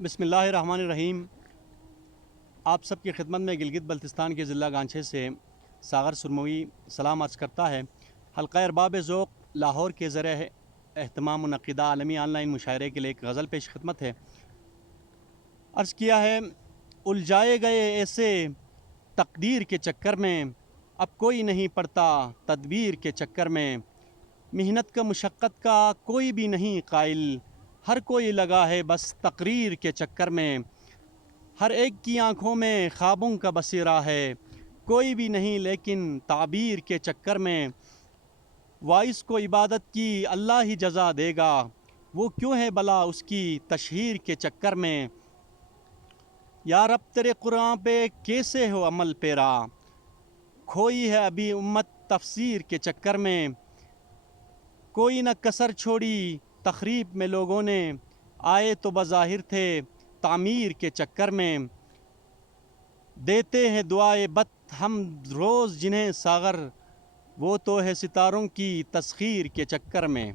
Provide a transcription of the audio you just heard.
بسم اللہ الرحمن الرحیم۔ آپ سب کی خدمت میں گلگت بلتستان کے ضلع گانچھے سے ساغر سرموی سلام عرض کرتا ہے۔ حلقہ ارباب ذوق لاہور کے ذریعے اہتمام منعقدہ عالمی آن لائن مشاعرے کے لیے ایک غزل پیش خدمت ہے۔ عرض کیا ہے: الجھائے گئے ایسے تقدیر کے چکر میں، اب کوئی نہیں پڑتا تدبیر کے چکر میں، محنت کا مشقت کا کوئی بھی نہیں قائل، ہر کوئی لگا ہے بس تقریر کے چکر میں، ہر ایک کی آنکھوں میں خوابوں کا بصیرہ ہے، کوئی بھی نہیں لیکن تعبیر کے چکر میں، وائس کو عبادت کی اللہ ہی جزا دے گا، وہ کیوں ہے بلا اس کی تشہیر کے چکر میں، یا رب تیرے قرآن پہ کیسے ہو عمل پیرا، کھوئی ہے ابھی امت تفسیر کے چکر میں، کوئی نہ کسر چھوڑی تخریب میں لوگوں نے، آئے تو بظاہر تھے تعمیر کے چکر میں، دیتے ہیں دعائے بت ہم روز جنہیں ساغر، وہ تو ہے ستاروں کی تسخیر کے چکر میں۔